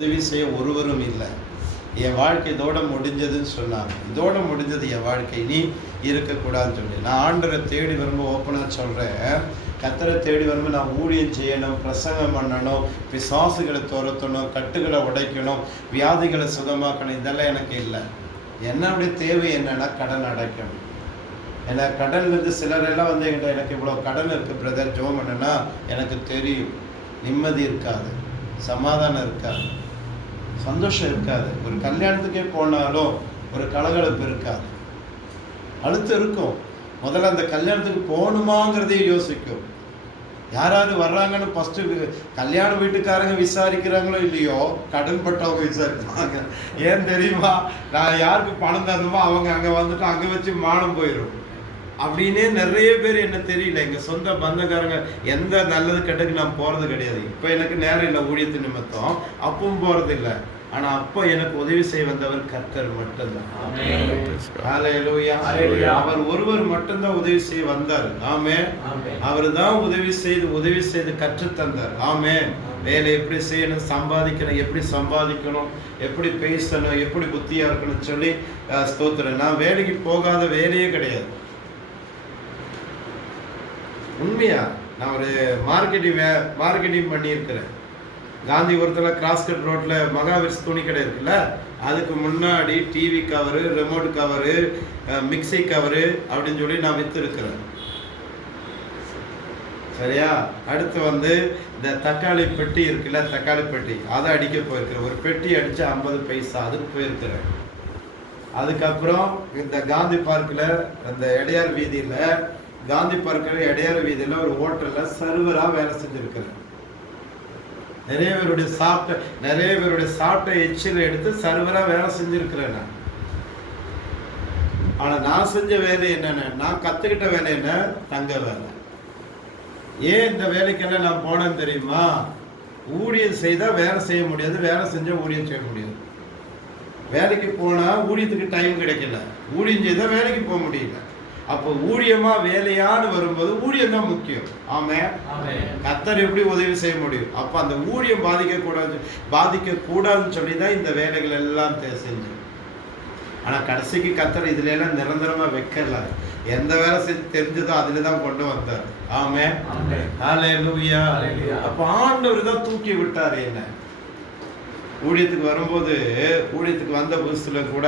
உதவி செய்ய ஒருவரும் இல்லை. என் வாழ்க்கை இதோட முடிஞ்சதுன்னு சொன்னாங்க. இதோட முடிஞ்சது என் வாழ்க்கை. நீ இருக்கக்கூடாதுன்னு சொல்லி. நான் ஆண்டரை தேடி வரும்போது ஓப்பனாக சொல்கிறேன் கத்தரை தேடி வரும்போது நான் ஊழியம் செய்யணும் பிரசங்கம் பண்ணணும் பிசாசுகளை துரத்தணும் கட்டுகளை உடைக்கணும் வியாதிகளை சுகமாக்கணும். இதெல்லாம் எனக்கு இல்லை. என்னுடைய தேவை என்னென்னா கடன் அடைக்கணும். ஏன்னா கடன்லேருந்து சிலரெல்லாம் வந்து என்கிட்ட எனக்கு இவ்வளோ கடன் இருக்குது பிரதர் ஜோம் என்னன்னா எனக்கு தெரியும். நிம்மதி இருக்காது. சமாதானம் இருக்காது. சந்தோஷம் இருக்காது. ஒரு கல்யாணத்துக்கே போனாலும் ஒரு கலகலப்பு இருக்காது. அழுத்தம் இருக்கும். முதல்ல அந்த கல்யாணத்துக்கு போகணுமாங்கிறதையும் யோசிக்கும். யாராவது வர்றாங்கன்னு ஃபஸ்ட்டு கல்யாண வீட்டுக்காரங்க விசாரிக்கிறாங்களோ இல்லையோ கடன்பட்டவங்க விசாரிப்பாங்க. ஏன் தெரியுமா? நான் யாருக்கு பணம் தரணுமோ அவங்க அங்கே வந்துட்டு அங்கே வச்சு மானம் போயிடும் அப்படின்னே நிறைய பேர் என்ன தெரியல. எங்க சொந்த பந்தக்காரங்க எந்த நல்லது கெட்டதுக்கு நான் போறது கிடையாது. இப்போ எனக்கு நேரம் இல்லை ஊழியத்து நிமித்தம். அப்பவும் போறது இல்லை. ஆனா அப்போ எனக்கு உதவி செய்ய வந்தவர் கர்த்தர் மட்டும்தான். ஹalleluya. ஹalleluya. அவர் ஒருவர் மட்டும்தான் உதவி செய்ய வந்தார். ஆமே அவர் தான் உதவி செய்து உதவி செய்து கற்றுத்தந்தார். ஆமே வேலை எப்படி செய்யணும் சம்பாதிக்கணும் எப்படி சம்பாதிக்கணும் எப்படி பேசணும் எப்படி புத்தியா இருக்கணும் சொல்லி ஸ்தோத்திரம். நான் வேலைக்கு போகாத வேலையே கிடையாது. உண்மையா? நான் ஒரு மார்க்கெட்டிங் வே மார்க்கெட்டிங் பண்ணியிருக்கிறேன். காந்திபுரத்தில் கிராஸ்கட் ரோட்டில் மகாவீர்ஸ் துணி கடை இருக்குல்ல? அதுக்கு முன்னாடி TV cover remote cover mixie cover அப்படின்னு சொல்லி நான் விற்றுருக்கிறேன் சரியா? அடுத்து வந்து இந்த தக்காளி பெட்டி இருக்குல்ல தக்காளி பெட்டி. அதை அடிக்க போயிருக்கிறேன். ஒரு பெட்டி அடித்து ஐம்பது பைசா அதுக்கு போயிருக்கிறேன். அதுக்கப்புறம் இந்த காந்தி பார்க்கில் அந்த எடையார் வீதியில் காந்தி பார்க்கில் இடையாறு வீதியில் ஒரு ஹோட்டலில் சர்வராக வேலை செஞ்சுருக்கிறேன் நிறைய பேருடைய சாப்பிட்ட நிறைய பேருடைய சாப்பிட்ட எச்சில் எடுத்து சர்வராக வேலை செஞ்சுருக்கிறேன் நான். ஆனால் நான் செஞ்ச வேலை என்னென்ன? நான் கற்றுக்கிட்ட வேலை என்ன? தங்க வேலை. ஏன் இந்த வேலைக்கெல்லாம் நான் போனேன்னு தெரியுமா? ஊழியம் செய்தால் வேலை செய்ய முடியாது வேலை செஞ்சால் ஊழியம் செய்ய முடியாது. வேலைக்கு போனால் ஊழியத்துக்கு டைம் கிடைக்கல. ஊழியம் செய்தால் வேலைக்கு போக முடியல. அப்போ ஊழியமா வேலையான்னு வரும்போது ஊழியம் தான் முக்கியம். ஆமே? கத்தர் எப்படி உதவி செய்ய முடியும்? அப்போ அந்த ஊழியம் பாதிக்கக்கூடாது பாதிக்கக்கூடாதுன்னு சொல்லி தான் இந்த வேலைகள் எல்லாம் செஞ்சேன் ஆனால் கடைசிக்கு கத்தர் இதுல எல்லாம் நிரந்தரமா வைக்கல எந்த வேலை செஞ்சு தெரிஞ்சதோ அதில் தான் கொண்டு வந்தார். ஆமே? ஹalleluya. அப்போ ஆண்டவர் தான் தூக்கி விட்டார் என்ன? ஊழியத்துக்கு வரும்போது ஊழியத்துக்கு வந்த புதுசுல கூட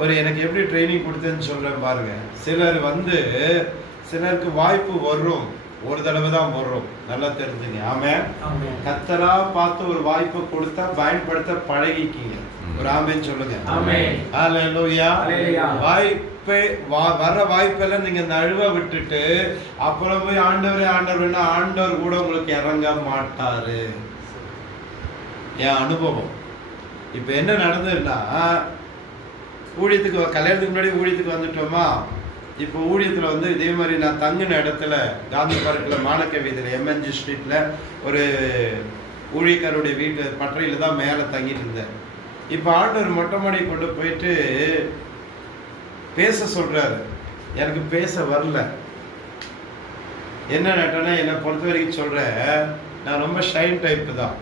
ஒரு எனக்கு எப்படி ட்ரைனிங் கொடுத்தேன்னு சொல்றேன் பாருங்க. சிலர் வந்து சிலருக்கு வாய்ப்பு வரும். ஒரு தடவை தான் வரும். நல்லா தெரிஞ்சுங்க. ஆமே கத்தரா பார்த்து ஒரு வாய்ப்பு கொடுத்தா பயன்படுத்த பழகிக்கிங்க. ஒரு ஆமேன்னு சொல்லுங்க. ஆமென். ஹalleluya. Hallelujah. வாய்ப்பை வர வாய்ப்பெல்லாம் நீங்க நழுவ விட்டுட்டு அப்புறம் போய் ஆண்டவரே ஆண்டவர்னா ஆண்டவர் கூட உங்களுக்கு இறங்க மாட்டாரு. என் அனுபவம். இப்போ என்ன நடந்ததுன்னா ஊழியத்துக்கு கல்யாணத்துக்கு முன்னாடி ஊழியத்துக்கு வந்துட்டோமா? இப்போ ஊழியத்தில் வந்து இதே மாதிரி நான் தங்கின இடத்துல காந்தி பார்க்கில் மாணக்க வீதியில் எம்என்ஜி ஸ்ட்ரீட்டில் ஒரு ஊழியக்காருடைய வீட்டு பட்டறையில் தான் மேலே தங்கிட்டு இருந்தேன். இப்போ ஆண்டவர் மொட்டை மாடி கொண்டு போயிட்டு பேச சொல்கிறாரு எனக்கு பேச வரல. என்ன நட்டனா என்னை பொறுத்த வரைக்கும் சொல்கிறேன் நான் ரொம்ப ஷைன் டைப்பு தான்.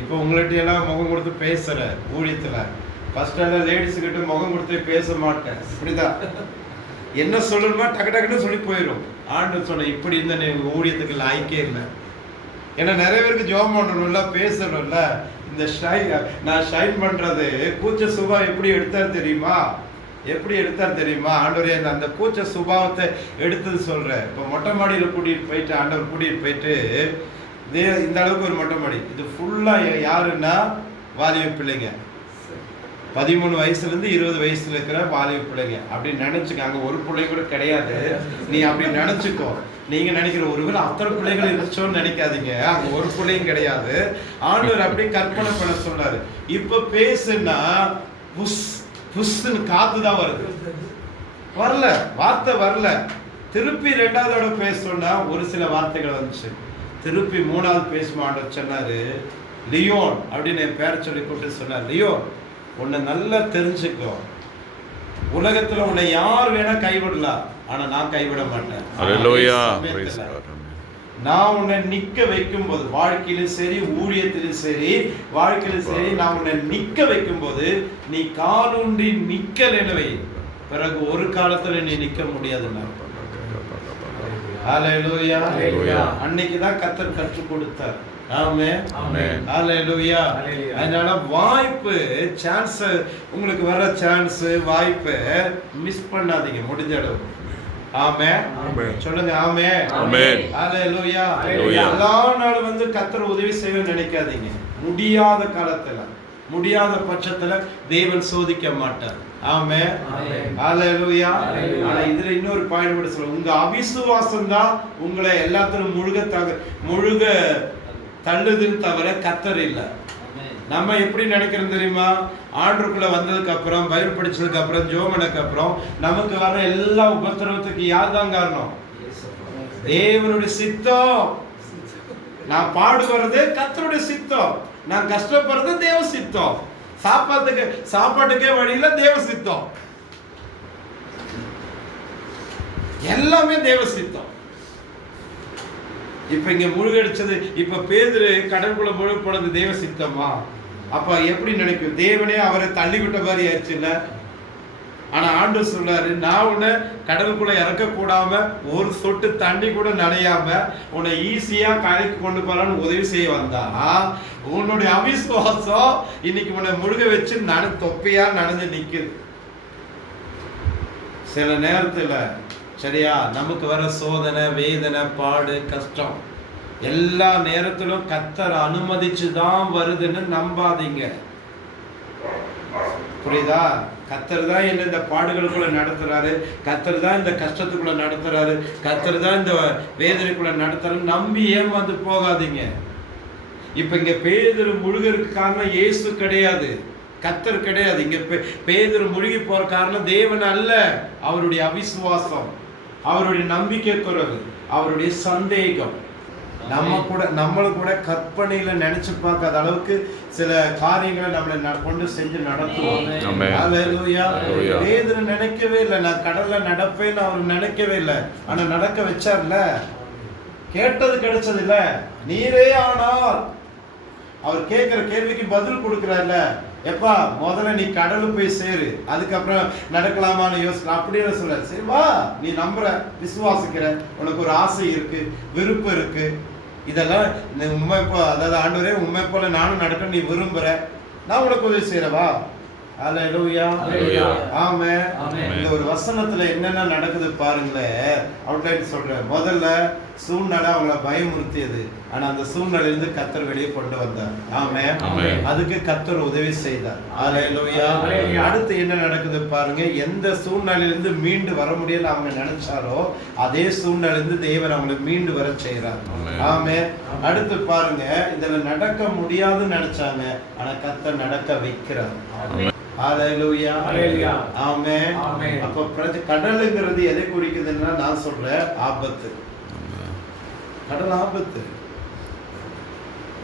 இப்போ உங்கள்கிட்ட எல்லாம் முகம் கொடுத்து பேசுகிறேன் ஊழியத்தில் ஃபர்ஸ்ட் எல்லாம் லேடிஸுக்கிட்ட முகம் கொடுத்து பேச மாட்டேன். இப்படிதான் என்ன சொல்லணுமோ டக்கு டக்குன்னு சொல்லி போயிடும் ஆண்டு சொன்ன இப்படி இருந்த ஊழியத்துக்கு லாய்க்கே இல்லை. ஏன்னா நிறைய பேருக்கு ஜோம் பண்ணணும்ல பேசணும்ல இந்த ஷை நான் ஷைன் பண்றது கூச்ச சுபா எப்படி எடுத்தார் தெரியுமா? எப்படி எடுத்தார் தெரியுமா? ஆண்டவரே அந்த- அந்த கூச்ச சுபாவத்தை எடுத்தது சொல்றேன். இப்போ மொட்டை மாடியில் கூட்டிட்டு போயிட்டு ஆண்டவர் கூட்டிட்டு போயிட்டு இதே இந்த அளவுக்கு ஒரு மொட்டை மாடி. இது ஃபுல்லா யாருன்னா வாலிப பிள்ளைங்க. பதிமூணு வயசுல இருந்து இருபது வயசுல இருக்கிற வாலிப பிள்ளைங்க. அப்படி நினைச்சுக்க அங்க ஒரு பிள்ளை கூட கிடையாது. நீ அப்படி நினைச்சுக்கோ. நீங்க நினைக்கிற ஒருவேளை அத்தனை பிள்ளைகள் இருந்துச்சோன்னு நினைக்காதீங்க. அங்க ஒரு பிள்ளையும் கிடையாது. ஆண்டவர் அப்படியே கற்பனை பண்ண சொன்னாரு. இப்ப பேசுனா புஸ் புஷ்ன்னு காத்து தான் வருது. வரல வார்த்தை வரல. திருப்பி ரெண்டாவதோட பேச சொன்னா ஒரு சில வார்த்தைகள் வந்துச்சு. திருப்பி மூணாவது பேசுமாண்ட சொன்னாரு லியோன் அப்படின்னு என் பேரை சொல்லி கூப்பிட்டு சொன்னார். லியோன் உன்னை நல்லா தெரிஞ்சுக்கோ. உலகத்துல உன்னை யார் வேணா கைவிடலாம் ஆனா நான் கைவிட மாட்டேன். நான் உன்னை நிக்க வைக்கும் போது வாழ்க்கையிலும் சரி ஊழியத்திலும் சரி வாழ்க்கையிலும் சரி நான் உன்னை நிக்க வைக்கும் போது நீ காலூன்றி நிக்கலை பிறகு ஒரு காலத்துல நீ நிக்க ஹalleluya Hallelujah. அன்னைக்கு தான் கத்தர் கற்றுக் கொடுத்தார். ஆமே. அதனால வாய்ப்பு சான்ஸ் உங்களுக்கு வர சான்ஸ் வாய்ப்பை மிஸ் பண்ணாதீங்க முடிஞ்ச அளவு. ஆமே. சொல்லுங்க ஆமே Hallelujah. எல்லா நாளும் வந்து கத்தர் உதவி செய்வேன்னு நினைக்காதீங்க. முடியாத காலத்துல முடியாத பட்சத்துல தேவன் சோதிக்க மாட்டார். ஆமே. ஹalleluya. ஆனா இதுல இன்னொரு பாயிண்ட் கூட சொல்ல உங்க அவிசுவாசம் தான் உங்களை எல்லாத்திலும் முழுக முழுக தள்ளுதுன்னு தவிர கத்தர் இல்ல. நம்ம எப்படி நினைக்கிறோம் தெரியுமா? ஆண்டுக்குள்ள வந்ததுக்கு அப்புறம் பைபிள் படிச்சதுக்கு அப்புறம் ஜோமனுக்கு அப்புறம் நமக்கு வர எல்லா உபத்திரவத்துக்கு யார் தான் காரணம் தேவனுடைய சித்தம். நான் பாடுபடுறது கத்தருடைய சித்தம். நான் கஷ்டப்படுறது தேவ சித்தம். சாப்பாட்டுக்கு சாப்பாட்டுக்கே வழியில தேவ சித்தம். எல்லாமே தேவ சித்தம். இப்ப இங்க முழுகடிச்சது இப்ப பேதுரு கடற்குள்ள முழு போனது தேவ சித்தமா? அப்ப எப்படி நினைக்கும்? தேவனே அவரை தள்ளி விட்ட மாதிரி ஆச்சுல்ல ஆனால் ஆண்டு சொல்றாரு நான் உன்னை கடலுக்குள்ள இறக்க கூடாம ஒரு சொட்டு தண்ணி கூட நனையாம உன்னை ஈஸியா கரைக்கு கொண்டு போறான்னு உதவி செய்ய வந்தா உன்னுடைய அவிசுவாசம் இன்னைக்கு உன்னை முழுக வச்சு நன தொப்பையா நனைஞ்சு நிக்குது. சில நேரத்துல சரியா நமக்கு வர சோதனை வேதனை பாடு கஷ்டம் எல்லா நேரத்திலும் கத்தர் அனுமதிச்சு தான் வருதுன்னு நம்பாதீங்க. புரியுதா? கத்தர் தான் என்ன இந்த பாடுகளுக்குள்ளே நடத்துகிறாரு கத்தர் தான் இந்த கஷ்டத்துக்குள்ளே நடத்துகிறாரு கத்தர் தான் இந்த வேதனைக்குள்ளே நடத்துறாரு. நம்பி ஏமாந்து போகாதீங்க. இப்போ இங்கே பேதர் முழுகிறதுக்கு காரணம் இயேசு கிடையாது. கத்தர் கிடையாது. இங்கே பே- பேதர் முழுகி போகிற காரணம் தேவன் அல்ல. அவருடைய அவிசுவாசம் அவருடைய நம்பிக்கை குறைவு அவருடைய சந்தேகம். நம்ம கூட நம்மள கூட கற்பனையில நினைச்சு பார்க்காத அளவுக்கு சில காரியங்களை நம்மளை ந- கொண்டு செஞ்சு நடத்துவோம். பேதுரு நினைக்கவே இல்லை. நான் கடல்ல நடப்பேன்னு அவர் நினைக்கவே இல்லை. ஆனா நடக்க வச்சார்ல. கேட்டது கிடைச்சது இல்ல நீரே ஆனால் அவர் கேட்கிற கேள்விக்கு பதில் கொடுக்கிறார்ல. எப்பா முதல்ல நீ கடலு போய் சேரு. அதுக்கப்புறம் நடக்கலாமான்னு யோசிக்கலாம் அப்படியே சொல்ல சரி வா. நீ நம்புற விசுவாசிக்கிற. உனக்கு ஒரு ஆசை இருக்கு விருப்பம் இருக்கு. இதெல்லாம் இந்த உண்மை போ அதாவது ஆண்டவரே உண்மை போல நானும் நடக்க நீ விரும்புற. நான் உனக்கு உதவி. ஆமென். Amen. இந்த ஒரு வசனத்துல என்னென்ன நடக்குது பாருங்களேன். அவுட்லைன் சொல்றேன். முதல்ல சூழ்நிலை அவங்கள பயமுறுத்தியது. ஆனா அந்த சூழ்நிலையிலிருந்து கத்தர் வெளியே கொண்டு வந்தார். ஆமென். Amen. அதுக்கு கத்தர் உதவி செய்தார். அடுத்து என்ன நடக்குது பாருங்க. எந்த சூழ்நிலையிலிருந்து மீண்டு வர முடியல அவங்க நினைச்சாரோ அதே சூழ்நிலையிலிருந்து தேவன் அவங்களை மீண்டு வர செய்யறார். ஆமே அடுத்து பாருங்க. இதுல நடக்க முடியாதுன்னு நினைச்சாங்க. ஆனா கத்தர் நடக்க வைக்கிறார். கடலுங்கிறது எதை குறிக்குதுன்னா நான் சொல்றேன் ஆபத்து. கடல் ஆபத்து.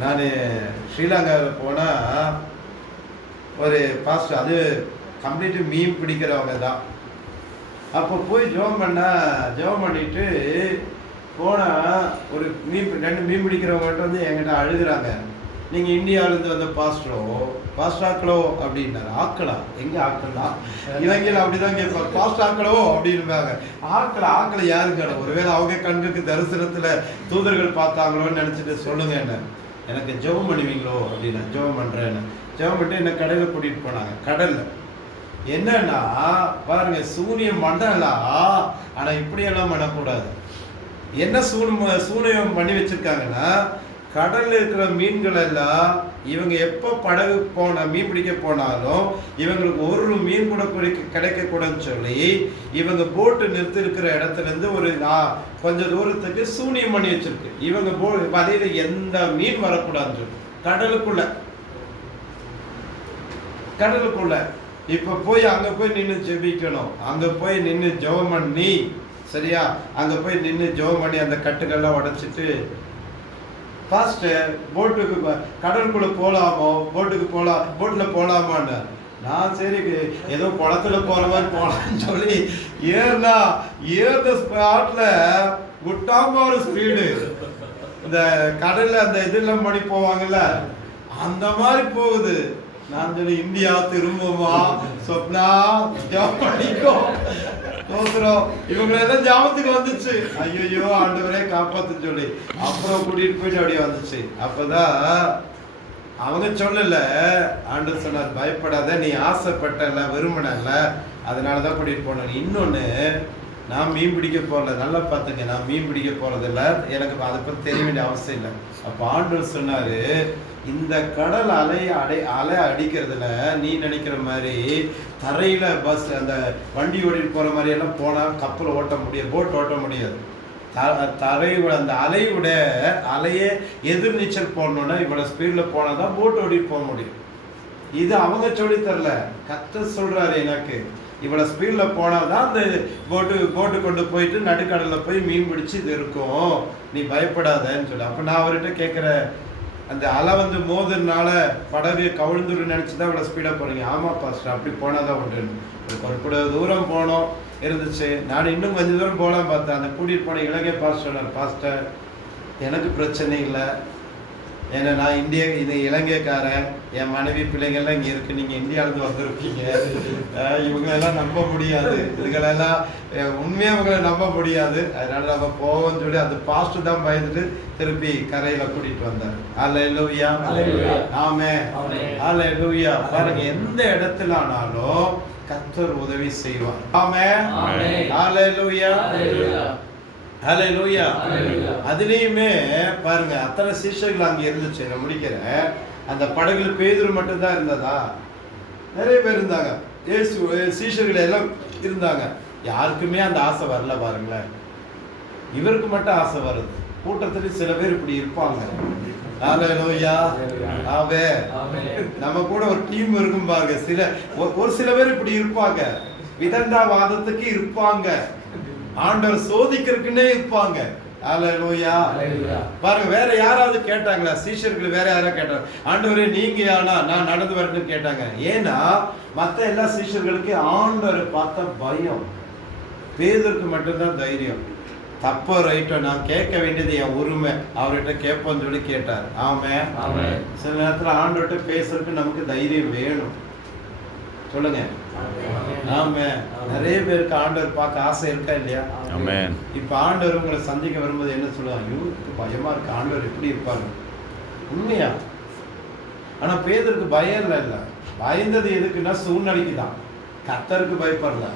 நான் ஸ்ரீலங்காவில் போனால் ஒரு பாஸ்ட் அது கம்ப்ளீட்டு மீன் பிடிக்கிறவங்க தான். அப்போ போய் ஜெபம் பண்ணால் ஜெபம் பண்ணிட்டு போனால் ஒரு மீன் பி- ரெண்டு மீன் பிடிக்கிறவங்கள்ட்ட வந்து என்கிட்ட அழுகுறாங்க. நீங்கள் இந்தியாவிலேருந்து வந்த பாஸ்டரோ பாஸ்ட் ஆக்கலோ அப்படின்னாரு. ஆக்கலாம் எங்க ஆக்கலாம் இலங்கையில் அப்படிதான் கேட்பாங்க. பாஸ்ட் ஆக்கலோ அப்படின்பாங்க. ஆக்கல ஆக்களை யாருக்கான ஒருவேளை அவங்க கண்ணுக்கு தரிசனத்துல தூதர்கள் பார்த்தாங்களோன்னு நினைச்சிட்டு சொல்லுங்க என்ன. எனக்கு ஜெபம் பண்ணுவீங்களோ? அப்படின்னு ஜெபம் பண்றேன்னு ஜெபம் பண்ணிட்டு என்ன கடையில் கூட்டிட்டு போனாங்க. கடல்ல. என்னன்னா பாருங்க சூனியம் பண்ணலாம் ஆனா இப்படியெல்லாம் பண்ணக்கூடாது. என்ன சூன சூனியம் பண்ணி வச்சிருக்காங்கன்னா கடல்ல இருக்கிற மீன்கள் எல்லாம் இவங்க எப்போ படகு போன மீன் பிடிக்க போனாலும் இவங்களுக்கு ஒரு மீன் கூட பிடிக்க கிடைக்கக்கூடாதுன்னு சொல்லி இவங்க போட்டு நிறுத்தி இருக்கிற இடத்துல இருந்து ஒரு நா- கொஞ்ச தூரத்துக்கு சூனியம் பண்ணி வச்சிருக்கு. இவங்க போ வலையில எந்த மீன் வரக்கூடாதுன்னு சொல்லி. கடலுக்குள்ள. கடலுக்குள்ள. இப்போ போய் அங்கே போய் நின்று ஜெபிக்கணும். அங்கே போய் நின்று ஜெபம் பண்ணி சரியா? அங்க போய் நின்று ஜெபம் பண்ணி அந்த கட்டுக்கெல்லாம் உடைச்சிட்டு பாஸ்டர் போட்டுக்கு கடலுக்குள்ளே போகலாமோ போட்டுக்கு போகலாம் போட்டில் போலாமான்னு. நான் சரி ஏதோ குளத்துல போகிற மாதிரி போகலான்னு சொல்லி ஏறினா ஏறின ஸ்பாட்டில் விட்டாம ஒரு ஸ்பீடு இந்த கடலில் அந்த இதெல்லாம் பண்ணி போவாங்கல்ல? அந்த மாதிரி போகுது. நான் சொல்லி இந்தியா திரும்புமா? சொப்னா பண்ணிக்கோ. தோத்துறோம் இவங்க எல்லாம் ஜாபத்துக்கு வந்துச்சு. ஐயோ ஆண்டவரே காப்பாத்து சொல்லி. அப்புறம் கூட்டிட்டு போயிட்டு அப்படியே வந்துச்சு. அப்பதான் அவங்க சொல்லல ஆண்டு சொன்னார் பயப்படாத நீ ஆசைப்பட்டல விரும்பினல அதனாலதான் கூட்டிட்டு போனேன். இன்னொன்னு நான் மீன் பிடிக்க போகல நல்லா பார்த்துங்க. நான் மீன் பிடிக்க போகிறதில்ல எனக்கு அதை பற்றி தெரிய வேண்டிய அவசியம் இல்லை. அப்போ ஆண்டவர் சொன்னார் இந்த கடல் அலை அடை அலை அடிக்கிறதுல நீ நினைக்கிற மாதிரி தரையில் பஸ் அந்த வண்டி ஓடிட்டு போகிற மாதிரி எல்லாம் போனா கப்பல் ஓட்ட முடியாது போட் ஓட்ட முடியாது. த- தரையோட அந்த அலையோட அலையே எதிர்நீச்சல் போடணுன்னா இவ்வளோ ஸ்பீடில் போனால் தான் போட் ஓடிட்டு போக முடியும். இது அவங்க சொல்லி தரல. கத்த சொல்கிறாரு எனக்கு இவ்வளோ ஸ்பீடில் போனால் தான் அந்த போட்டு போட்டு கொண்டு போயிட்டு நடுக்கடலில் போய் மீன் பிடிச்சி இது இருக்கும். நீ பயப்படாதன்னு சொல்லி. அப்போ நான் அவர்கிட்ட கேட்குற அந்த அலை வந்து மோதுனால படகு கவிழ்ந்துரு நினைச்சுதான் இவ்வளோ ஸ்பீடாக போகிறீங்க ஆமா பாஸ்டர் அப்படி போனால் தான் உண்டு. ஒரு கூட தூரம் போனோம் இருந்துச்சு. நான் இன்னும் கொஞ்சம் தூரம் போகலாம் பார்த்தேன். அந்த கூட்டிகிட்டு போன இலங்கை பாஸ்டர் பாஸ்டர் எனக்கு பிரச்சனை இல்லை. ஏன்னா நான் இந்திய இது இலங்கைக்காரன். என் மனைவி பிள்ளைங்கள்லாம் இங்கே இருக்கு. நீங்க இந்தியாவிலேருந்து வந்திருக்கீங்க அஹ் இவங்களெல்லாம் நம்ப முடியாது. இதுகளெல்லாம் அஹ் உண்மையா இவங்களை நம்ப முடியாது. அதனால நம்ம போவோம்னு சொல்லி அந்த பாஸ்ட் தான் பயந்துட்டு திருப்பி கரையில கூட்டிட்டு வந்தார். அல்லேலூயா அல்லேலூயா. ஆமே ஆமென். அல்லேலூயா பாருங்க எந்த இடத்துல ஆனாலும் கர்த்தர் உதவி செய்வார். ஆமே ஆமென். அல்லேலூயா ஹalleluya Hallelujah. அதுலயுமே பாருங்க அத்தனை சீஷர்கள் அங்க இருந்துச்சு நான் முடிக்கிறேன். அந்த படகுல பேதுரு மட்டும் தான் இருந்ததா? நிறைய பேர் இருந்தாங்க. இயேசு சீஷர்கள் எல்லாம் இருந்தாங்க. யாருக்குமே அந்த ஆசை வரல பாருங்களேன். இவருக்கு மட்டும் ஆசை வருது. கூட்டத்துல சில பேர் இப்படி இருப்பாங்க. நம்ம கூட ஒரு டீம் இருக்கும் பாருங்க. சில ஒரு- ஒரு சில பேர் இப்படி இருப்பாங்க. விதண்டாவாதத்துக்கு இருப்பாங்க. ஆண்டவர் சோதிக்கிறதுக்குன்னே இருப்பாங்க. பாருங்க வேற யாராவது கேட்டாங்களா? சீஷர்கள் வேற யாராவது கேட்டாங்க? ஆண்டவரே நீங்க யானா நான் நடந்து வரணும்னு கேட்டாங்க. ஏன்னா மத்த எல்லா சீஷர்களுக்கு ஆண்டவரை பார்த்த பயம். பேதருக்கு மட்டும்தான் தைரியம். தப்போ ரைட்டோ நான் கேட்க வேண்டியது என் உரிமை. அவர்கிட்ட கேட்போம்னு சொல்லி கேட்டார். ஆமே. சில நேரத்துல ஆண்டவர்கிட்ட பேசுறதுக்கு நமக்கு தைரியம் வேணும். சொல்லுங்க. ஆமே நிறைய பேருக்கு ஆண்டவர் பார்க்க ஆசை இருக்கா இல்லையா. இப்ப ஆண்டவர் உங்களை சந்திக்க வரும்போது என்ன சொல்லுவாங்க? ஐயோ பயமா இருக்கு. ஆண்டவர் எப்படி இருப்பாரு? உண்மையா? ஆனா பேதருக்கு பயம் இல்லை இல்ல. பயந்தது எதுக்குன்னா சூழ்நிலைக்கு தான் கத்தருக்கு பயப்படல.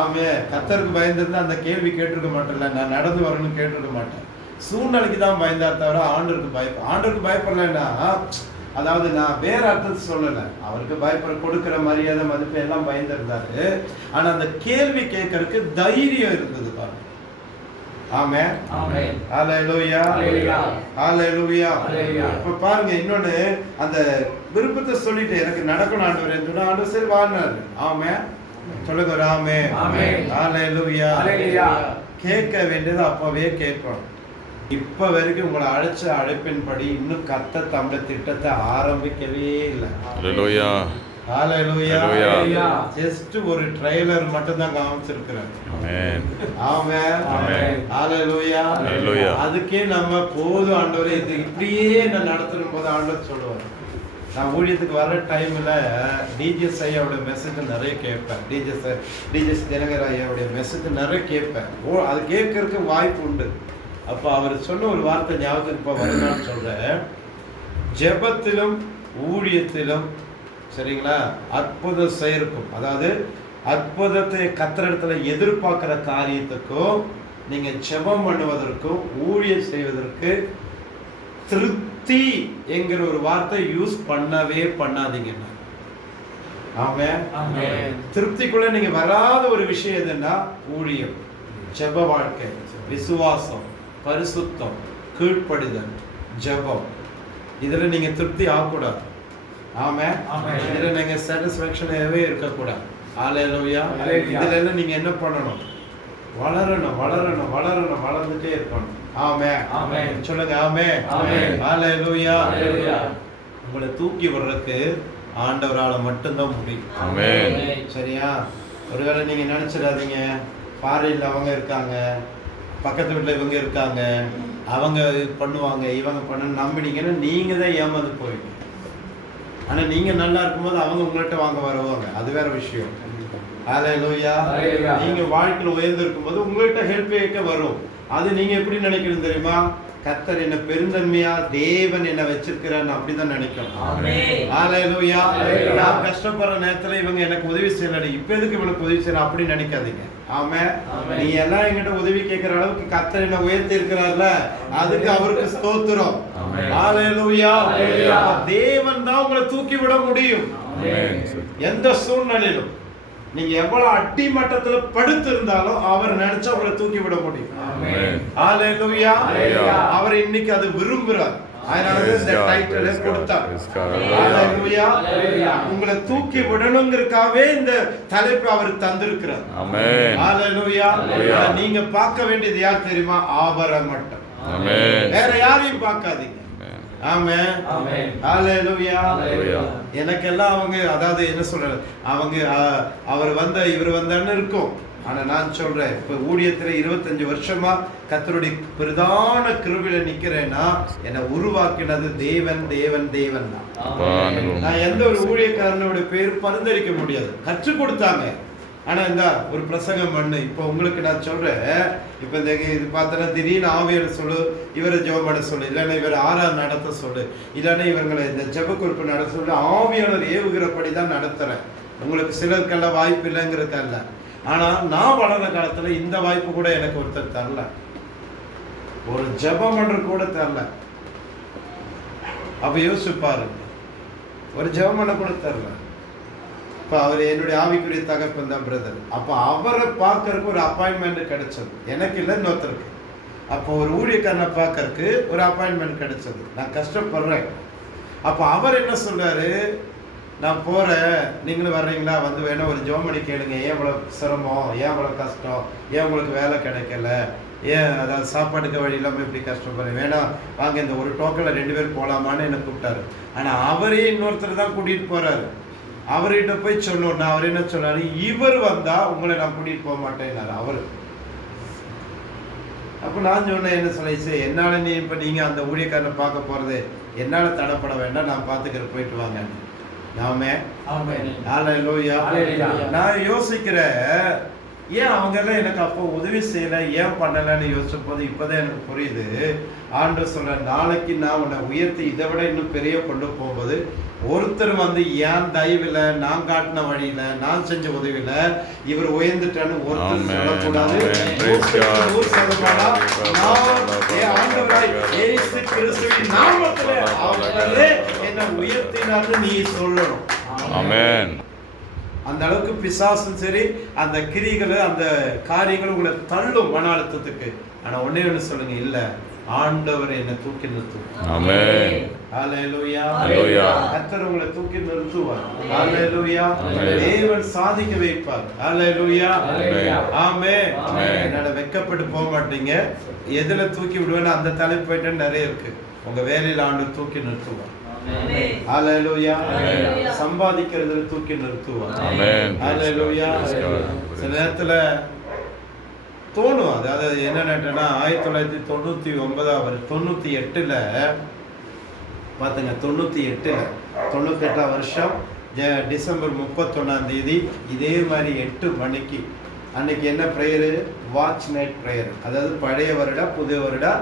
ஆமே. கத்தருக்கு பயந்தது அந்த கேள்வி கேட்டிருக்க மாட்டேன்ல நான் நடந்து வரணும்னு கேட்டிருக்க மாட்டேன். சூழ்நிலைக்கு தான் பயந்தார் தவிர ஆண்டருக்கு பயப்ப ஆண்டருக்கு பயப்படலைன்னா அதாவது நான் வேற அர்த்தத்தை சொல்லல. அவருக்கு பயப்பட கொடுக்கிற மரியாதை மதிப்பு எல்லாம் பயந்திருந்தாரு. ஆனா அந்த கேள்வி கேட்கறதுக்கு தைரியம் இருந்தது பாருங்க. ஆமே. இப்ப பாருங்க இன்னொன்னு அந்த விருப்பத்தை சொல்லிட்டு எனக்கு நடக்கணும் ஆண்டவர் சொன்னா ஆண்டவர் சரி வாழ்னாரு ஆமே சொல்லுங்க Hallelujah. கேட்க வேண்டியது அப்பவே கேட்கணும். இப்ப வரைக்கும் உங்களை அழைச்ச அழைப்பின்படி இன்னும் கத்த தம்முடைய திட்டத்தை ஆரம்பிக்கவே இல்லை. ஜஸ்ட் ஒரு ட்ரைலர் மட்டும் தான் காமிச்சிருக்கிறேன். அதுக்கே நம்ம போதும் ஆண்டவரே இது இப்படியே நான் நடத்தணும் போது ஆண்டவர் சொல்லுவார். நான் ஊழியத்துக்கு வர டைம்ல டிஜிஎஸ் ஐயாவோட மெசேஜ் நிறைய கேட்பேன். டிஜிஎஸ் டிஜிஎஸ் தினகர் ஐயாவுடைய மெசேஜ் நிறைய கேட்பேன். ஓ அது கேட்கறதுக்கு வாய்ப்பு உண்டு. அப்போ அவர் சொன்ன ஒரு வார்த்தை ஞாபகத்துக்கு இப்போ வருதான்னு சொல்றேன். ஜெபத்திலும் ஊழியத்திலும் சரிங்களா? அற்புதம் செய்யறக்கும் அதாவது அற்புதத்தை கத்திரத்துல எதிர்பார்க்கிற காரியத்துக்கும் நீங்க ஜெபம் பண்ணுவதற்கும் ஊழியம் செய்வதற்கு திருப்தி என்கிற ஒரு வார்த்தை யூஸ் பண்ணவே பண்ணாதீங்கண்ணா. திருப்திக்குள்ள நீங்க வராத ஒரு விஷயம் எதுன்னா ஊழியம் ஜெப வாழ்க்கை விசுவாசம். பரிசுத்தம் கீழ்ப்படிதல் ஜெபம். இதுல நீங்க திருப்தி ஆகக்கூடாது. ஆமே. இதுல நீங்க சாட்டிஸ்ஃபேக்ஷனாகவே இருக்கக்கூடாது. Hallelujah. இதுல எல்லாம் நீங்க என்ன பண்ணணும்? வளரணும் வளரணும் வளரணும் வளர்ந்துட்டே இருக்கணும். ஆமே ஆமென். சொல்லுங்க ஆமே Hallelujah. உங்களை தூக்கி விடுறதுக்கு ஆண்டவரால மட்டும்தான் முடியும். சரியா? ஒருவேளை நீங்க நினைச்சிடாதீங்க. ஃபாரின்ல அவங்க இருக்காங்க. பக்கத்து வீட்டில் இவங்க இருக்காங்க அவங்க பண்ணுவாங்க இவங்க பண்ண நம்பினீங்கன்னா நீங்கள் தான் ஏமாந்து போவீங்க. ஆனால் நீங்கள் நல்லா இருக்கும்போது அவங்க உங்கள்கிட்ட வாங்க வருவாங்க. அது வேற விஷயம். ஹalleluya Hallelujah. நீங்க வாழ்க்கையில் உயர்ந்திருக்கும் போது உங்கள்கிட்ட ஹெல்ப் கேட்க வரும். அது நீங்க எப்படி நினைக்கணும் தெரியுமா? கத்தர் என்ன பெருந்தன்மையா தேவன் என்ன வச்சிருக்கிறான்னு அப்படிதான் நினைக்கணும். Hallelujah. நான் கஷ்டப்படுற நேரத்துல இவங்க எனக்கு உதவி செய்யலடி. இப்ப எதுக்கு இவனுக்கு உதவி செய்யலாம் அப்படி நினைக்காதீங்க. ஆமே ஆமென். நீ எல்லாம் என்கிட்ட உதவி கேட்கிற அளவுக்கு கத்தர் என்ன உயர்த்தி இருக்கிறார்ல அதுக்கு அவருக்கு ஸ்தோத்திரம். தேவன் தான் உங்களை தூக்கி விட முடியும். எந்த சூழ்நிலையிலும் நீங்க எவ்வளவு அடிமட்டத்துல படுத்து இருந்தாலும் அவர் நினைச்சா உங்களை தூக்கி விட முடியும். அவர் இன்னைக்கு அது விரும்புறார் உங்களை தூக்கி விடணுங்கிறதுக்காகவே இந்த தலைப்பு அவர் தந்திருக்கிறார். நீங்க பார்க்க வேண்டியது யார் தெரியுமா? ஆபர மட்டும். வேற யாரையும் பார்க்காதீங்க. Amen. ஆமென் ஆமென். ஹalleluya Hallelujah. எனக்கெல்லாம் அவங்க அதாவது என்ன சொல்றது? அவங்க அஹ், அவர் வந்த இவர் வந்தான்னு இருக்கும். ஆனா நான் சொல்றேன் இப்ப ஊழியத்துல இருபத்தஞ்சு வருஷமா கத்தருடைய பிரதான கிருபில நிக்கிறேன்னா என்னை உருவாக்கினது தேவன் தேவன் தேவன் தான். நான் எந்த ஒரு ஊழியக்காரனோட பேர் பரிந்தரிக்க முடியாது. கற்றுக் கொடுத்தாங்க. ஆனா இந்த ஒரு பிரசங்கம் பண்ணு. இப்போ உங்களுக்கு நான் சொல்றேன் இப்போ இந்த இது பார்த்தோன்னா திடீர்னு ஆவியர் சொல்லு இவரை ஜெபம் பண்ண சொல்லு இல்லைன்னா இவர் ஆறாவது நடத்த சொல்லு இல்லைன்னா இவங்களை இந்த ஜெப குறிப்பு நடத்த சொல்லி ஆவியாளர் ஏவுகிறபடி தான் நடத்துறேன். உங்களுக்கு சிலருக்கெல்லாம் வாய்ப்பு இல்லைங்கிறதுக்கல்ல ஆனால் நான் வளர்ற காலத்தில் இந்த வாய்ப்பு கூட எனக்கு ஒருத்தர் தரல. ஒரு ஜெபம் கூட தரல. அப்போ யோசிச்சு பாருங்க. ஒரு ஜெபம் பண்ண கூட தரல. இப்போ அவர் என்னுடைய ஆவிக்குரிய தகப்பன் தான் பிரதர் அப்போ அவரை பார்க்கறதுக்கு ஒரு அப்பாயின்மெண்ட் கிடைச்சது. எனக்கு இல்லை இன்னொருத்தருக்கு. அப்போ ஒரு ஊழியக்காரனை பார்க்கறக்கு ஒரு அப்பாயின்மெண்ட் கிடைச்சது. நான் கஷ்டப்படுறேன். அப்போ அவர் என்ன சொல்கிறாரு நான் போகிறேன் நீங்களும் வர்றீங்களா? வந்து வேணால் ஒரு ஜோமணி கேளுங்க. ஏன் இவ்வளோ சிரமம்? ஏன் இவ்வளோ கஷ்டம்? ஏன் உங்களுக்கு வேலை கிடைக்கல? ஏன் அதாவது சாப்பாட்டுக்கு வழி இல்லாமல் இப்படி கஷ்டப்படுறேன் வேணாம் வாங்க இந்த ஒரு டோக்கனில் ரெண்டு பேர் போகலாமான்னு என்னை கூப்பிட்டாரு. ஆனால் அவரே இன்னொருத்தர் தான் கூட்டிகிட்டு போகிறாரு அவர்கிட்ட போய் சொல்லணும். நான் அவர் என்ன சொன்னாரு? இவர் வந்தால் உங்களை நான் கூட்டிகிட்டு போக மாட்டேன்னாரு அவர். அப்போ நான் சொன்னேன் என்ன சொல்லிச்சு என்னால் என்னால நீ இப்போ நீங்கள் அந்த ஊழியக்காரனை பார்க்க போகிறது என்னால் தடப்பட வேண்டாம் நான் பார்த்துக்கிற போயிட்டு வாங்க நான் யோசிக்கிறேன் ஏன் அவங்க எல்லாம் எனக்கு அப்போ உதவி செய்யல ஏன் பண்ணலன்னு யோசிச்ச போது இப்பதான் எனக்கு புரியுது. ஆண்டு சொல்ற நாளைக்கு நான் உன்னை உயர்த்தி இதை விட இன்னும் பெரிய கொண்டு போகும்போது ஒருத்தர் வந்து ஏன் தயவுல நான் காட்டின வழியில நான் செஞ்ச உதவியில இவர் உயர்ந்துட்டான்னு ஒருத்தர். சொல்லக்கூடாது. என்னை உயர்த்தினார்னு நீ சொல்லணும். அந்த அளவுக்கு பிசாசும் சரி அந்த கிரிகளை அந்த காரியங்கள் உங்களை தள்ளும் மன அழுத்தத்துக்கு ஆனா ஒண்ணே ஒண்ணு சொல்லுங்க இல்ல. ஆண்டவர் என்னை தூக்கி Hallelujah. கர்த்தர் உங்களை தூக்கி நிறுத்துவார். தேவன் சாதிக்க வைப்பார். ஹalleluya. Hallelujah. ஆமென். Amen. என்னால வெக்கப்பட்டு போக மாட்டீங்க. எதுல தூக்கி விடுவேன்னு அந்த தலைப்பு போயிட்டு நிறைய இருக்கு. உங்க வேலையில ஆண்டு தூக்கி நிறுத்துவார். ஆமென். ஹalleluya. Hallelujah. சம்பாதிக்கிறதுல தூக்கி நிறுத்துவார். சில நேரத்துல தோணும் அது அதாவது என்னன்னா ஆயிரத்தி தொள்ளாயிரத்தி தொண்ணூத்தி ஒன்பதாம் வருஷம் தொண்ணூத்தி எட்டுல பாத்துங்க தொண்ணூத்தி எட்டுல தொண்ணூத்தி எட்டாம் வருஷம் ஜ- டிசம்பர் முப்பத்தொன்னாம் தேதி இதே மாதிரி எட்டு மணிக்கு அன்னைக்கு என்ன ப்ரேயரு வாட்ச் நைட் ப்ரேயர் அதாவது பழைய வருடா புதிய வருடா.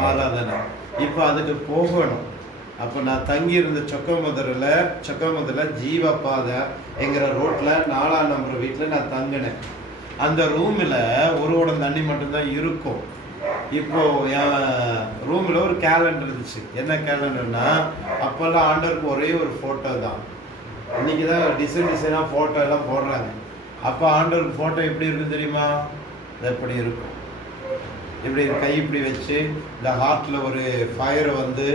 ஆராதனை. இப்போ அதுக்கு போகணும். அப்போ நான் தங்கி இருந்த சொக்கமுதரில் சொக்கமுதரில் ஜீவா பாதை என்கிற ரோட்டில் நாலாம் நம்பர் வீட்டில் நான் தங்கினேன். அந்த ரூமில் ஒரு உடம் தண்ணி மட்டும்தான் இருக்கும். இப்போ என் ரூமில் ஒரு கேலண்டர் இருந்துச்சு. என்ன கேலண்டர்னா அப்போல்லாம் ஆண்டவருக்கு ஒரே ஒரு ஃபோட்டோ தான். இன்னைக்கு தான் டிசைன் டிசைனாக ஃபோட்டோ எல்லாம் போடுறாங்க. அப்போ ஆண்டவருக்கு ஃபோட்டோ எப்படி இருக்கும் தெரியுமா? இது எப்படி இருக்கும்? இப்படி கை இப்படி வச்சு இந்த ஹார்ட்டில் ஒரு ஃபயர் வந்து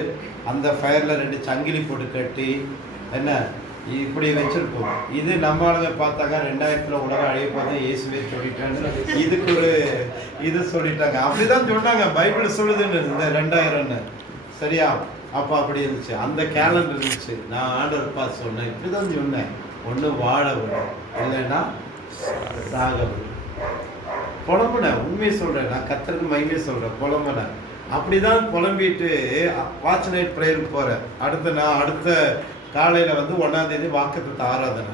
அந்த ஃபயரில் ரெண்டு சங்கிலி போட்டு கட்டி என்ன? இப்படி வச்சிருப்போம். இது நம்ம ஆளுங்க பார்த்தாங்க ரெண்டாயிரத்துல உலகம் அழிய பார்த்து இயேசுவே சொல்லிட்டாங்க இதுக்கு ஒரு இது சொல்லிட்டாங்க. அப்படிதான் சொன்னாங்க. பைபிள் சொல்லுதுன்னு இந்த ரெண்டாயிரம்னு. சரியா? அப்போ அப்படி இருந்துச்சு. அந்த கேலண்டர் இருந்துச்சு. நான் ஆர்டர் பார்த்து சொன்னேன். இப்படிதான் சொன்னேன். ஒன்று வாழ விடும் இல்லைன்னா சாக விடும் புலம்புனேன் உண்மையை சொல்றேன். நான் கத்தருக்கு மகிமையை சொல்றேன். புலம்புனேன் அப்படிதான் புலம்பிட்டு வாட்ச் நைட் ப்ரேயருக்கு போறேன். அடுத்த நான் அடுத்த காலையில் வந்து ஒன்றாந்தேதி வாக்குத்தத்த ஆராதனை.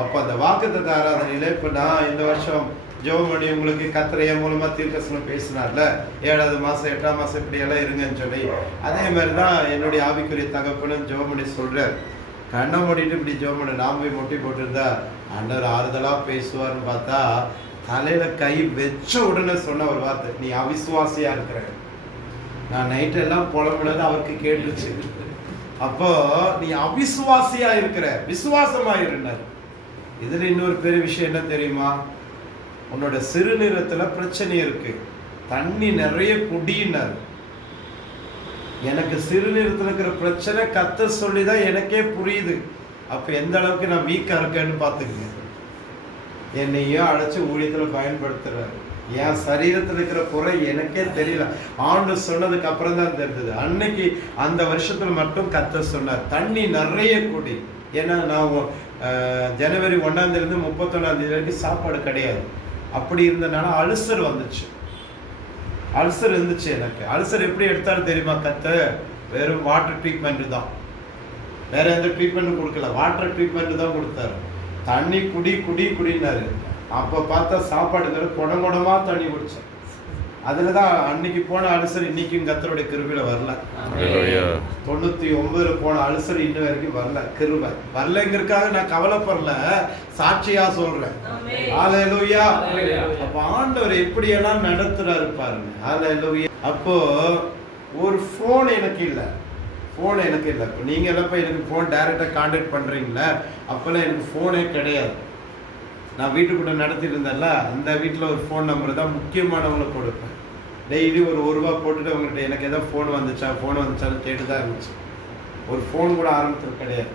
அப்போ அந்த வாக்குத்தத்த ஆராதனையில் இப்போ நான் இந்த வருஷம் ஜோமணி உங்களுக்கு கத்திரைய மூலமாக தீர்க்கசனம் பேசினார்ல ஏழாவது மாதம் எட்டாம் மாதம் இப்படியெல்லாம் இருங்கன்னு சொல்லி அதே மாதிரி தான் என்னுடைய ஆவிக்குரிய தகப்பனும் ஜோமணி சொல்கிறார் கண்ணை மூடிட்டு இப்படி ஜோமணி நாம் போய் முட்டி போட்டிருந்தா அண்ணர் ஆறுதலாக பேசுவார்னு பார்த்தா தலையில கை வச்ச உடனே சொன்ன ஒரு வார்த்தை நீ அவிசுவாசியா இருக்கிற. நான் நைட் எல்லாம் புலம்புனது அவருக்கு கேட்டுச்சு. அப்போ நீ அவிசுவாசியா இருக்கிற விசுவாசமா இருந்தார் இதுல இன்னொரு பெரிய விஷயம் என்ன தெரியுமா? உன்னோட சிறுநீரத்துல பிரச்சனை இருக்கு. தண்ணி நிறைய குடியினர். எனக்கு சிறுநீரத்தில் இருக்கிற பிரச்சனை கத்த சொல்லிதான் எனக்கே புரியுது. அப்ப எந்த அளவுக்கு நான் வீக்கா இருக்கேன்னு பாத்துக்கங்க என்னையோ அழைச்சு ஊழியத்துல பயன்படுத்துறாரு. என் சரீரத்தில் இருக்கிற குறை எனக்கே தெரியல. ஆண்டு சொன்னதுக்கு அப்புறம் தான் தெரிஞ்சது அன்னைக்கு அந்த வருஷத்துல மட்டும் கத்த சொன்னார். தண்ணி நிறைய குடி. ஏன்னா நான் ஜனவரி ஒன்னாம் தேதி முப்பத்தொன்னாம் தேதி வரைக்கும் சாப்பாடு கிடையாது. அப்படி இருந்தனால அல்சர் வந்துச்சு. அல்சர் இருந்துச்சு எனக்கு. அல்சர் எப்படி எடுத்தாரு தெரியுமா கத்த வெறும் வாட்டர் ட்ரீட்மெண்ட் தான். வேற எந்த ட்ரீட்மெண்ட்டும் கொடுக்கல. வாட்டர் ட்ரீட்மெண்ட் தான் கொடுத்தாரு. தண்ணி குடி குடி குடினாரு அப்ப பார்த்தா சாப்பாடுங்கிற குடம் குடமா தண்ணி குடிச்சேன். அதுல தான் அன்னைக்கு போன அல்சர் இன்னைக்கும் கத்தருடைய கிருபில வரல. தொண்ணூத்தி ஒன்பதுல போன அல்சர் இன்ன வரைக்கும் வரல கிருபை. வரலைங்கிறதுக்காக நான் கவலைப்படல சாட்சியா சொல்றேன். ஹalleluya. Hallelujah. அப்ப ஆண்டவர் எப்படி எல்லாம் நடத்துறாரு பாருங்க. ஹalleluya. அப்போ ஒரு ஃபோன் எனக்கு இல்ல. ஃபோன் எனக்கு இல்லை. இப்போ நீங்கள் எல்லாம் போய் எனக்கு ஃபோன் டைரெக்டாக காண்டாக்ட் பண்ணுறீங்களா அப்போல்லாம் எனக்கு ஃபோனே கிடையாது. நான் வீட்டுக்குள்ளே நடத்திட்டு இருந்தேன்ல அந்த வீட்டில் ஒரு ஃபோன் நம்பர் தான் முக்கியமானவங்களுக்கு கொடுப்பேன் டெய்லி ஒரு ஒரு ரூபா போட்டுட்டு அவங்ககிட்ட எனக்கு எதாவது ஃபோன் வந்துச்சா ஃபோன் வந்துச்சான்னு கேட்டு தான் இருந்துச்சு. ஒரு ஃபோன் கூட ஆரம்பத்தில் கிடையாது.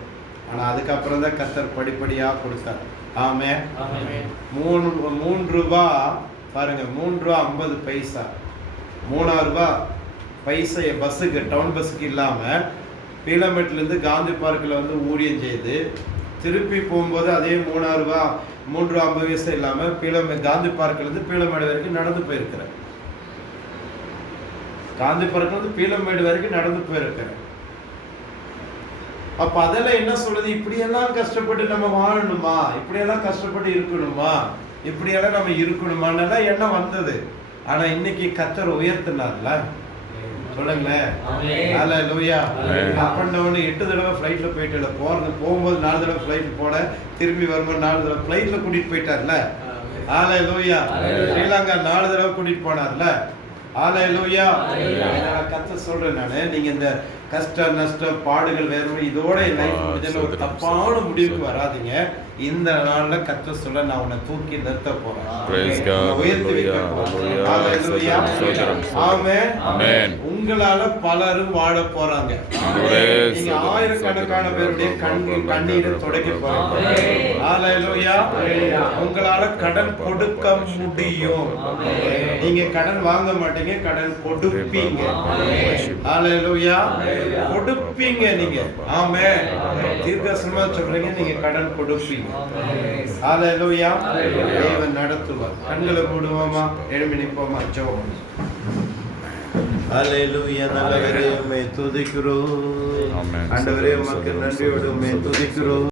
ஆனால் அதுக்கப்புறம் தான் கத்தர் படிப்படியாக கொடுத்தார். ஆமே. மூணு மூன்று ரூபா பாருங்க மூணு ரூபா ஐம்பது பைசா. மூணாயிரம் ரூபா பைசா பஸ்ஸுக்கு டவுன் பஸ்ஸுக்கு இல்லாமல் பீலமேட்லேருந்து காந்தி பார்க்கில் வந்து ஊழியம் செய்து திருப்பி போகும்போது அதே மூணாயிரம் ரூபா மூன்று ஐம்பது வயசு இல்லாமல் பீளம் காந்தி பார்க்கிலிருந்து பீலமேடு வரைக்கும் நடந்து போயிருக்கிறேன். காந்தி பார்க்கிலிருந்து பீளமேடு வரைக்கும் நடந்து போயிருக்கிறேன். அப்ப அதெல்லாம் என்ன சொல்லுது இப்படியெல்லாம் கஷ்டப்பட்டு நம்ம வாழணுமா? இப்படியெல்லாம் கஷ்டப்பட்டு இருக்கணுமா? இப்படியெல்லாம் நம்ம இருக்கணுமான்னெல்லாம் எண்ணம் வந்தது. ஆனா இன்னைக்கு கத்தர் உயர்த்தினார்ல. சொல்லுங்களேன். ஹalleluya. ஆமென். அப்பன்னவனு எட்டு தடவை ஃப்ளைட்ல போயிட்டு போறது போகும்போது நாலு தடவை ஃப்ளைட் போன திரும்பி வரும்போது நாலு தடவை ஃப்ளைட்ல கூட்டிட்டு போயிட்டார்ல. ஹalleluya. Hallelujah. ஸ்ரீலங்கா நாலு தடவை கூட்டிட்டு போனார்ல. Hallelujah. நான் கத்த சொல்றேன் நானு. நீங்க இந்த கஷ்ட நஷ்டம் பாடுகள் வேற இதோட லைஃப் முடிஞ்சல ஒரு தப்பான முடிவுக்கு. வராதீங்க. இந்த நாள்ல கத்த சொல்ல நான் உன்னை தூக்கி நிறுத்த போறேன். உங்களால பலரும் வாழ போறாங்க. நீங்க. ஆயிரக்கணக்கான பேருடைய சோதரம், கண்ணீர் துடைக்க போறீங்க. உங்களால கடன் கொடுக்க முடியும். நீங்க கடன் வாங்க மாட்டீங்க கடன் கொடுப்பீங்க. Amen. கொடுப்பீங்க நீங்க. ஆமென். தீர்க்கசமா சொல்றீங்க நீங்க கடன் கொடுப்பீங்க. ஹalleluya. தேவன் நடத்துவார். கண்களை மூடுவோமா? எழும்பி நிப்போமா ஜெபம் ஹalleluya. நல்லவரே உம்மை துதிக்கிறோம். Amen. ஆண்டவரே உமக்கு நன்றியோடு உம்மை துதிக்கிறோம்.